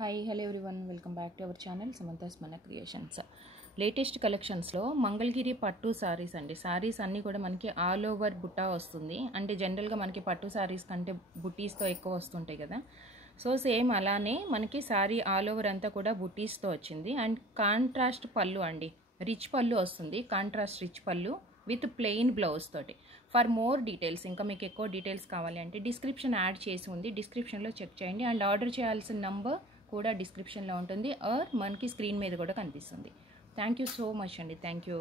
Hi hello everyone, welcome back to our channel Samantha's మన creations. Latest కలెక్షన్స్లో మంగళగిరి పట్టు సారీస్ అండి. సారీస్ అన్నీ కూడా మనకి ఆల్ ఓవర్ బుట్టా వస్తుంది. అంటే జనరల్గా మనకి పట్టు సారీస్ కంటే బుట్టీస్తో ఎక్కువ వస్తుంటాయి కదా. సో సేమ్ అలానే మనకి సారీ ఆల్ ఓవర్ అంతా కూడా బుట్టీస్తో వచ్చింది. అండ్ కాంట్రాస్ట్ పళ్ళు అండి, రిచ్ పళ్ళు వస్తుంది. కాంట్రాస్ట్ రిచ్ పళ్ళు విత్ ప్లెయిన్ బ్లౌజ్ తోటి. ఫర్ మోర్ డీటెయిల్స్, ఇంకా మీకు ఎక్కువ డీటెయిల్స్ కావాలి అంటే డిస్క్రిప్షన్ యాడ్ చేసి ఉంది, డిస్క్రిప్షన్లో చెక్ చేయండి. అండ్ ఆర్డర్ చేయాల్సిన నంబర్ కూడా డిస్క్రిప్షన్లో ఉంటుంది, ఆర్ మనకి స్క్రీన్ మీద కూడా కనిపిస్తుంది. థ్యాంక్ యూ సో మచ్ అండి. Thank you.